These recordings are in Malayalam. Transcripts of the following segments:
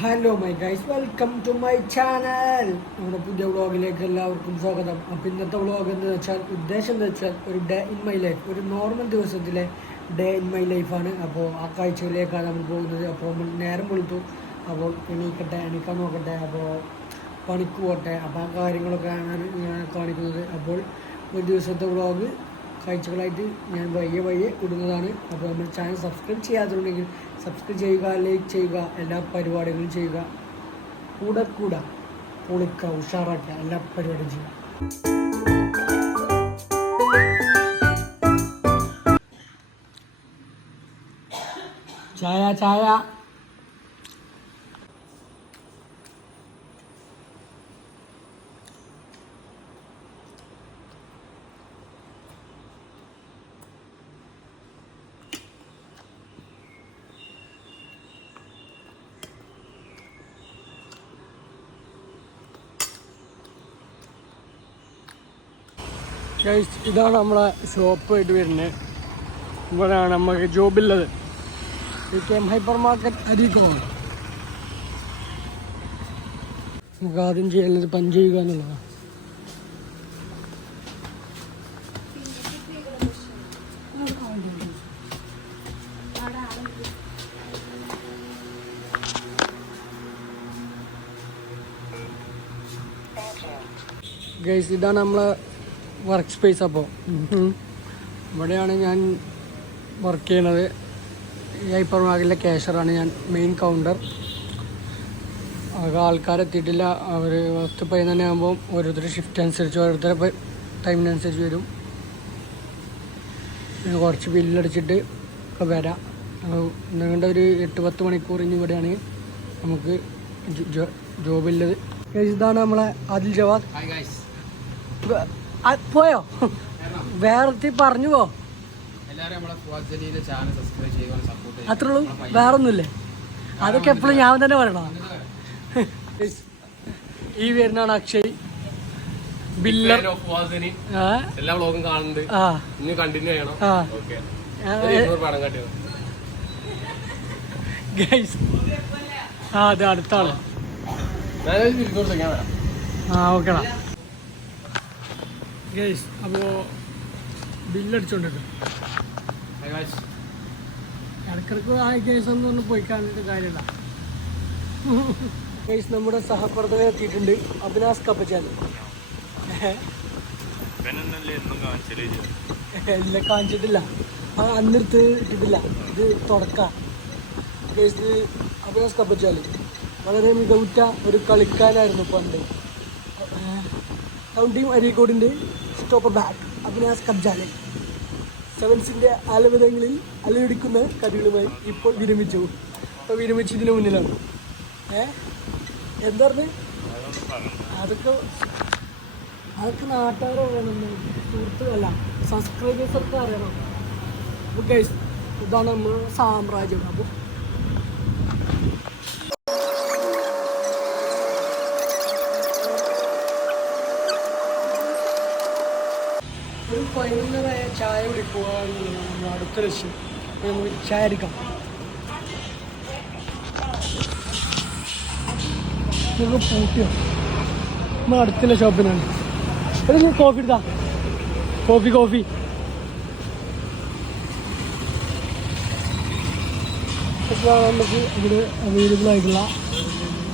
Hello my guys, welcome to my channel. നമ്മുടെ പുതിയ വ്ളോഗിലേക്ക് എല്ലാവർക്കും സ്വാഗതം. അപ്പോൾ ഇന്നത്തെ വ്ളോഗ് എന്താ വെച്ചാൽ, ഉദ്ദേശം എന്താ വെച്ചാൽ ഒരു ഡേ ഇൻ മൈ ലൈഫ്, ഒരു നോർമൽ ദിവസത്തിലെ ഡേ ഇൻ മൈ ലൈഫാണ്. അപ്പോൾ ആ കാഴ്ചകളിലേക്കാണ് നമ്മൾ പോകുന്നത്. അപ്പോൾ നമ്മൾ നേരം വെളുത്തു, അപ്പോൾ എണീക്കാൻ നോക്കട്ടെ, അപ്പോൾ പണിക്ക് പോകട്ടെ. അപ്പോൾ ആ കാര്യങ്ങളൊക്കെയാണ് ഞാൻ കാണിക്കുന്നത്. അപ്പോൾ ഒരു ദിവസത്തെ വ്ളോഗ് കാഴ്ചകളായിട്ട് ഞാൻ വയ്യെ ഇടുന്നതാണ്. അപ്പോൾ നമ്മൾ ചാനൽ സബ്സ്ക്രൈബ് ചെയ്യാത്തുണ്ടെങ്കിൽ സബ്സ്ക്രൈബ് ചെയ്യുക, ലൈക്ക് ചെയ്യുക, എല്ലാ പരിപാടികളും ചെയ്യുക. കൂടെ പൊളിക്കുക, ഉഷാറാക്കുക, എല്ലാ പരിപാടിയും ചെയ്യുക. ചായ ഇതാണ് നമ്മളെ ഷോപ്പായിട്ട് വരുന്നത്. ഇവിടെയാണ് നമുക്ക് ജോബുള്ളത്. Hyper market അരീക്കോണം. നമുക്ക് ആദ്യം ചെയ്യുന്നത് പഞ്ച് ചെയ്യുക എന്നുള്ളതാണ്. ഗൈസ്, ഇതാണ് നമ്മളെ വർക്ക് സ്പേസ്. അപ്പോൾ ഇവിടെയാണ് ഞാൻ വർക്ക് ചെയ്യണത്. ഈ ഹൈപ്പർ മാർക്കറ്റിലെ ക്യാഷറാണ് ഞാൻ, മെയിൻ കൗണ്ടർ. ആൾക്കാരെത്തിയിട്ടില്ല. അവർ 10-11 തന്നെ ആകുമ്പോൾ ഓരോരുത്തർ ഷിഫ്റ്റ് അനുസരിച്ച് ഓരോരുത്തരുടെ ടൈമിനനുസരിച്ച് വരും. കുറച്ച് ബില്ലടിച്ചിട്ട് ഒക്കെ വരാം. നീണ്ട ഒരു 8-10 മണിക്കൂർ ഇനി ഇവിടെയാണ് നമുക്ക് ജോബുള്ളത്. ഇതാണ് നമ്മളെ ആദിൽ ജവാദ്. പോയോ? വേറെ പറഞ്ഞു പോ. അത്രേ ഉള്ളൂ, വേറൊന്നുമില്ലേ? അതൊക്കെ എപ്പോഴും ഞാൻ തന്നെ പറയണോ? ഈ വരുന്നാണ് അക്ഷയ്, ബില്ലർ. എല്ലാ വ്ളോഗും കാണുന്നുണ്ട്, ഇനി കണ്ടിന്യൂ ചെയ്യണം. അതെ, അടുത്ത ആള്. ഓക്കെടാ ഗൈസ്. അപ്പോൾ ബില്ലടിച്ചോണ്ടിട്ട് ഇടക്കിടക്ക് ആ കേസ് എന്ന് പറഞ്ഞ് പോയി കാണിട്ട് കാര്യമില്ല. ഗൈസ്, നമ്മുടെ സഹപ്രവർത്തകർ എത്തിയിട്ടുണ്ട്. അഭിനാസ് കപ്പച്ചാൽ എല്ലാം കാണിച്ചിട്ടില്ല, അന്നെടുത്ത് ഇട്ടിട്ടില്ല. ഇത് തുടക്ക. ഗൈസ്, അഭിനാസ് കപ്പച്ചാൽ വളരെ മികവുറ്റ ഒരു കളിക്കാനായിരുന്നു പണ്ട്. ടീം അരീക്കോടിൻ്റെ സ്റ്റോപ്പർ ബാക്ക് അഭിനാസ് കബ്ജാലെ സെവൻസിൻ്റെ ആലവതങ്ങളിൽ അലയടിക്കുന്ന കളികളുമായി ഇപ്പോൾ വിരമിച്ചു. ഇപ്പോൾ വിരമിച്ചതിന് മുന്നിലാണ്. എന്താ പറഞ്ഞത്? അതൊക്കെ നാട്ടുകാർ അറിയണം, സുഹൃത്തുക്കളല്ല, സബ്സ്ക്രൈബേഴ്സൊക്കെ അറിയണം. അപ്പോൾ ഗൈസ്, ഇതാണ് നമ്മൾ സാമ്രാജ്യം. അപ്പോൾ ഒരു 11:30 ചായ കുടിക്കുക എന്നുള്ളതാണ് നമ്മുടെ അടുത്ത ലക്ഷ്യം. നമുക്ക് ചായ അടിക്കാം. നമുക്ക് പൂട്ടിയോ? നമ്മൾ അടുത്തുള്ള ഷോപ്പിനാണ്. ഒരു കോഫി എടുത്താ. കോഫി നമുക്ക് ഇവിടെ അവൈലബിൾ ആയിട്ടുള്ള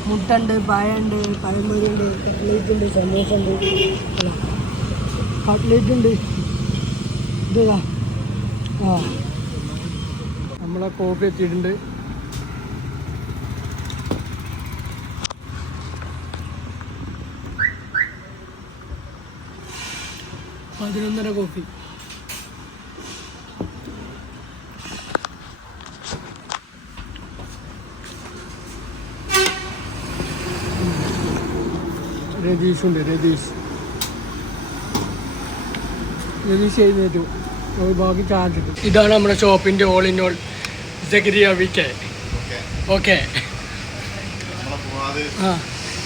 മുട്ടുണ്ട്, പഴമുണ്ട്, പഴംപൊരിയുണ്ട്, കട്ട്ലേറ്റ് ഉണ്ട്, സമോസ ഉണ്ട്, കട്ട്ലേറ്റ് ഉണ്ട്. ഇതാ നമ്മളെ കോഫി എത്തിയിട്ടുണ്ട്. $11:30 കോഫി. രതീഷുണ്ട്. രതീഷ് ചെയ്യുന്നേറ്റു ബാക്കി ചാർജ് കിട്ടും. ഇതാണ് നമ്മുടെ ഷോപ്പിൻ്റെ ഓൾ ഇൻ ഓൾ സക്കരിയ വിക്കെ. ഓക്കെ,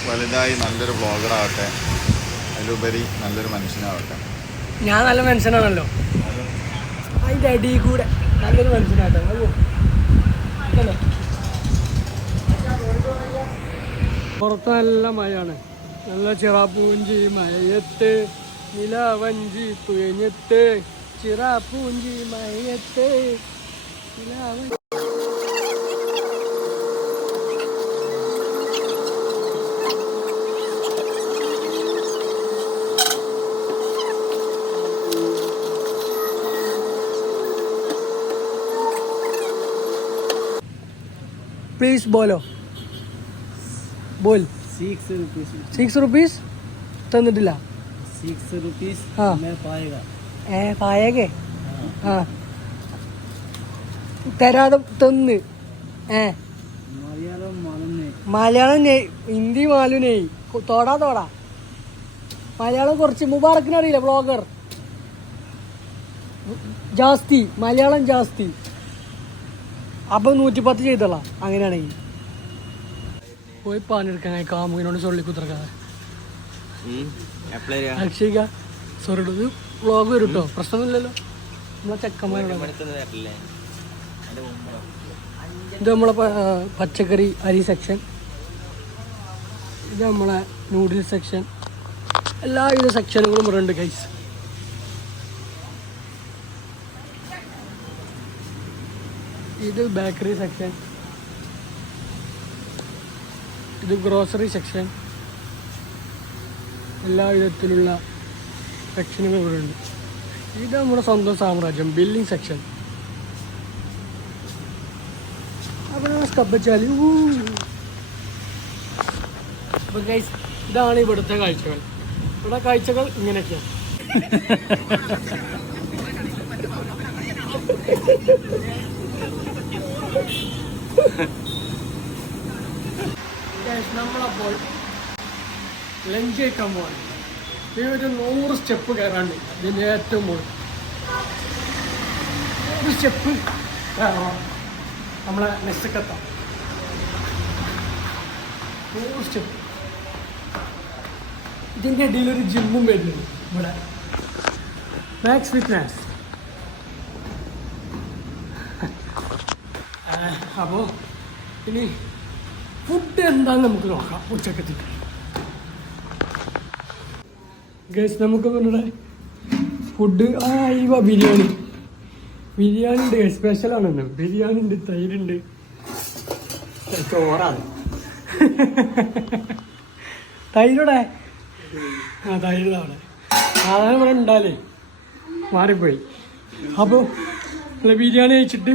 വലുതായി നല്ലൊരു ബ്ലോഗറാവട്ടെ, അതിലുപരി നല്ലൊരു മനുഷ്യനാവട്ടെ. ഞാൻ നല്ല മനുഷ്യനാണല്ലോ. അതിൻ്റെ അടിയിൽ കൂടെ നല്ലൊരു മനസ്സിലാട്ടോ. പുറത്ത് നല്ല മഴയാണ്. നല്ല ചിറാപ്പൂഞ്ചി മഴയത്ത് നിലാവഞ്ചി തുഴഞ്ഞെത്ത് ചിറാപ്പൂഞ്ചി മഴയത്ത് നിലാവഞ്ചി. प्लीज बोलो बोल 6 रुपीस തന്നിട്ടില്ല 6 रुपीस हाँ मैं पाएगा പായേകെ ആ തരാതെ തന്ന് मलयालम मालूम नहीं മലയാളം ഹിന്ദി മാലുനേ തോടാ തോടാ മലയാളം കുറച്ച് മുബാറക്കിന് അറിയില്ല ബ്ലോഗർ ജാസ്തി മലയാളം ജാസ്തി അപ്പം 110 ചെയ്തോളാം അങ്ങനെയാണെങ്കിൽ പോയി പണിയെടുക്കാൻ കാമുകിനോട് ചൊല്ലിക്കുത്തിറക്കാതെ അക്ഷയിക്ക സോറി ഇത് വ്ളോഗ് വരും കേട്ടോ പ്രശ്നമൊന്നുമില്ലല്ലോ നമ്മളെ ചെക്കന്മാരോട്. ഇത് നമ്മളെ പച്ചക്കറി അരി സെക്ഷൻ, ഇത് നമ്മളെ നൂഡിൽസ് സെക്ഷൻ, എല്ലാവിധ സെക്ഷനുകളും ഇവിടെ ഉണ്ട് ഗൈസ്. ഇത് ബേക്കറി സെക്ഷൻ, ഇത് ഗ്രോസറി സെക്ഷൻ, എല്ലാ വിധത്തിലുള്ള സെക്ഷനുകൾ ഇവിടെ ഉണ്ട്. ഇത് നമ്മുടെ സ്വന്തം സാമ്രാജ്യം ബില്ലിംഗ് സെക്ഷൻ. അപ്പോൾ സ്റ്റബച്ചാൽ അപ്പോൾ ഗൈസ് ഇതാണ് ഇവിടുത്തെ കാഴ്ചകൾ. ഇവിടെ കാഴ്ചകൾ ഇങ്ങനെയൊക്കെയാണ്. നമ്മളപ്പോൾ ലഞ്ച് കഴിക്കാൻ പോവാണ്. ഈ ഒരു 100 സ്റ്റെപ്പ് കയറാണ്ട് ഇതിൻ്റെ ഏറ്റവും മുകളിൽ 100 സ്റ്റെപ്പ് കയറണം നമ്മളെ നെസ്റ്റക്കെത്താം. 100 സ്റ്റെപ്പ്. ഇതിൻ്റെ ഇടയിലൊരു ജിമ്മും വരുന്നുണ്ട് ഇവിടെ, മാക്സ് ഫിറ്റ്നസ്. അപ്പോൾ ഇനി ഫുഡ് എന്താണെന്ന് നമുക്ക് നോക്കാം ഉച്ചക്കത്തിൽ. ഗൈസ് നമുക്ക് ഇവിടെ ഫുഡ് ബിരിയാണി ഉണ്ട്. സ്പെഷ്യലാണ് ഇന്ന്. ബിരിയാണി ഉണ്ട്, തൈരുണ്ട്, ചോറാണ്. തൈരുടെ തൈരുടെ അവിടെ സാധാരണ ഇവിടെ ഉണ്ടാലേ മാറിപ്പോയി. അപ്പോൾ ബിരിയാണി കഴിച്ചിട്ട്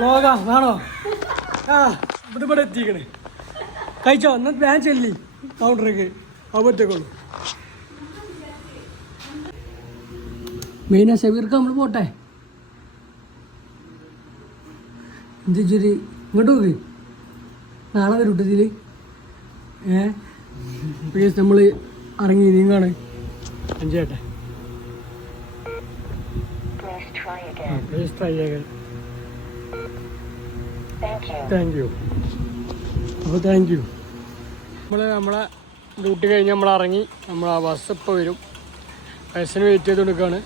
ബ്ലോഗാ വേണോ? ഇവിടെ എത്തിക്കണേ. കഴിച്ചോ? എന്നാൽ ഞാൻ ചെല്ലി കൗണ്ടറേക്ക് അവറ്റേക്കുള്ളൂ. മെയിനാ ഷബീർക്ക് നമ്മൾ പോട്ടെ. എന്ത് ശരി ഇങ്ങോട്ട് നോക്ക്. നാളെ വരും ഇതിൽ. പ്ലീസ് നമ്മൾ ഇറങ്ങി നീങ്ങാണ്. അഞ്ചേട്ടെ പ്ലീസ് ട്രൈ ചെയ്യാൻ. Thank you. അപ്പോൾ താങ്ക് യു. നമ്മളെ ഡ്യൂട്ടി കഴിഞ്ഞ് നമ്മൾ ഇറങ്ങി. നമ്മൾ ആ ബസ് ഇപ്പോൾ വരും. ബസ്സിന് വെയിറ്റ് ചെയ്ത് കൊടുക്കുകയാണ്.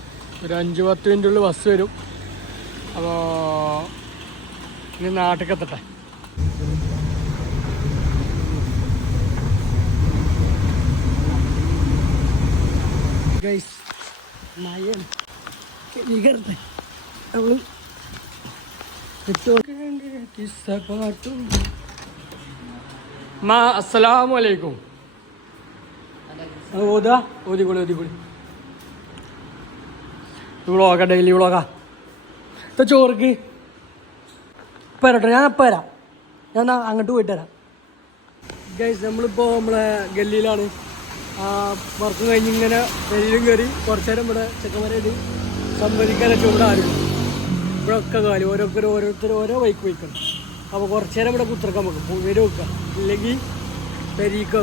ഒരു 5-10 മിനിറ്റുള്ളിൽ ബസ് വരും. അപ്പോൾ ഇനി നാട്ടിലേക്ക് എത്തട്ടെ. ഗൈസ് മഴയാണ്. നമ്മൾ അസ്സലാമു അലൈക്കും. ഓതിക്കൂടി വ്ളോഗാ, ഡെയിലി വ്ളോഗാ. ചോർക്ക് ഇപ്പം വരട്ടെ, ഞാൻ അപ്പം വരാം. ഞാൻ അങ്ങോട്ട് പോയിട്ട് വരാം. ഗൈസ് നമ്മളിപ്പോൾ നമ്മളെ ഗല്ലിയിലാണ്. വർക്ക് കഴിഞ്ഞ് ഇങ്ങനെ വെയിലും കയറി കുറച്ച് നേരം ഇവിടെ ചെക്കന്മാരായിട്ട് സംവദിക്കാനൊക്കെ ഇവിടെ ആരുണ്ട്. ഇവിടെ ഒക്കെ കാലം ഓരോരുത്തർ ഓരോ ബൈക്ക് പോയിക്കണം. അപ്പോൾ കുറച്ച് നേരം ഇവിടെ കുത്തിറക്കാൻ വെക്കും, വരും വെക്കുക. ഇല്ലെങ്കിൽ പെരീക്ക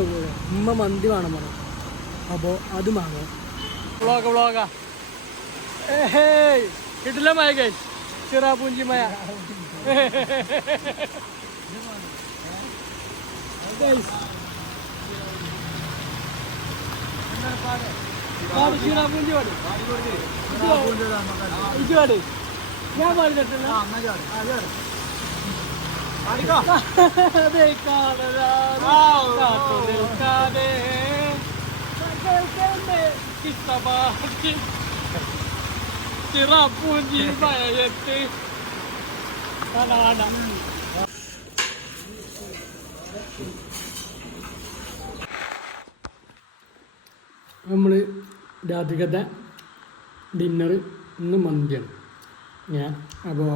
ഉമ്മ മന്തി വേണം പറഞ്ഞു. അപ്പോൾ അത് വാങ്ങാം. വ്ളോഗാ കിട്ടില്ല മഴ കൈ ചിറാപ്പൂഞ്ചി മഴ. ചിറാപ്പൂഞ്ചി പാട് ഞാൻ പാടി തട്ടില്ല. നമ്മൾ രാത്രിക്കത്തെ ഡിന്നർ ഇന്ന് മന്തിയാണ് അപ്പോൾ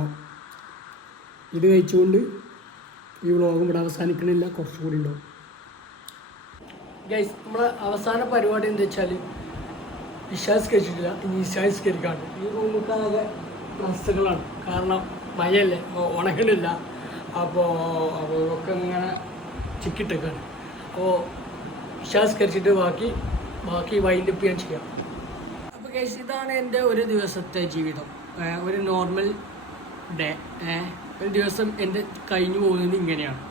ഇത് കഴിച്ചുകൊണ്ട് ഈ വ്ളോഗും ഇവിടെ അവസാനിക്കണില്ല, കുറച്ചുകൂടി ഉണ്ടാവും. ഗൈസ്, നമ്മളെ അവസാന പരിപാടി എന്താ വെച്ചാൽ വിശ്വാസിച്ചിട്ടില്ല, ഇനി വിശ്വാസിക്കാണ്. ഈ റൂമിക്കാകെ ഡ്രസ്സുകളാണ്, കാരണം മഴയല്ലേ, ഉണക്കണില്ല. അപ്പോൾ ഒക്കെ ഇങ്ങനെ ചിക്കിട്ടേക്കാണ്. അപ്പോൾ വിശ്വാസിച്ചിട്ട് ബാക്കി വൈൻഡപ്പ് ചെയ്യാൻ ചെയ്യാം. അപ്പോൾ ഗൈസ്, ഇതാണ് എൻ്റെ ഒരു ദിവസത്തെ ജീവിതം, ഒരു നോർമൽ ഡേ. ഒരു ദിവസം എൻ്റെ കഴിഞ്ഞു പോകുന്നത് ഇങ്ങനെയാണ്.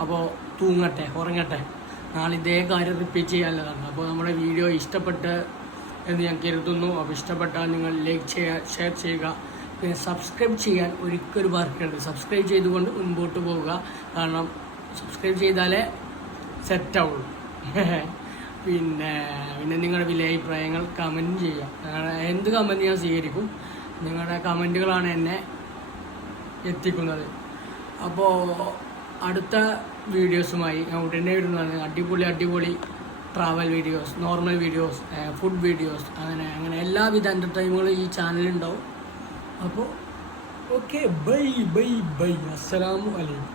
അപ്പോൾ തൂങ്ങട്ടെ, ഉറങ്ങട്ടെ, നാളെ ഇതേ കാര്യം റിപ്പീറ്റ് ചെയ്യാനുള്ളതാണ്. അപ്പോൾ നമ്മുടെ വീഡിയോ ഇഷ്ടപ്പെട്ട് എന്ന് ഞാൻ കരുതുന്നു. അപ്പോൾ ഇഷ്ടപ്പെട്ടാൽ നിങ്ങൾ ലൈക്ക് ചെയ്യുക, ഷെയർ ചെയ്യുക, പിന്നെ സബ്സ്ക്രൈബ് ചെയ്യാൻ ഒരിക്കലും മറക്കരുത്. സബ്സ്ക്രൈബ് ചെയ്തുകൊണ്ട് മുൻപോട്ട് പോവുക, കാരണം സബ്സ്ക്രൈബ് ചെയ്താലേ സെറ്റാവുള്ളൂ. പിന്നെ നിങ്ങളുടെ വിലയഭിപ്രായങ്ങൾ കമൻറ്റ് ചെയ്യുക. എന്ത് കമൻറ്റ് ഞാൻ സ്വീകരിക്കും. നിങ്ങളുടെ കമൻറ്റുകളാണ് എന്നെ എത്തിക്കുന്നത്. അപ്പോൾ അടുത്ത വീഡിയോസുമായി ഞാൻ ഉടനെ വരുന്നതാണ്. അടിപൊളി travel videos, normal videos, food videos, അങ്ങനെ എല്ലാവിധ എൻ്റർടൈനുകളും ഈ ചാനലുണ്ടാവും. അപ്പോൾ ഓക്കെ, ബൈ. അസ്സലാമു അലൈക്കും.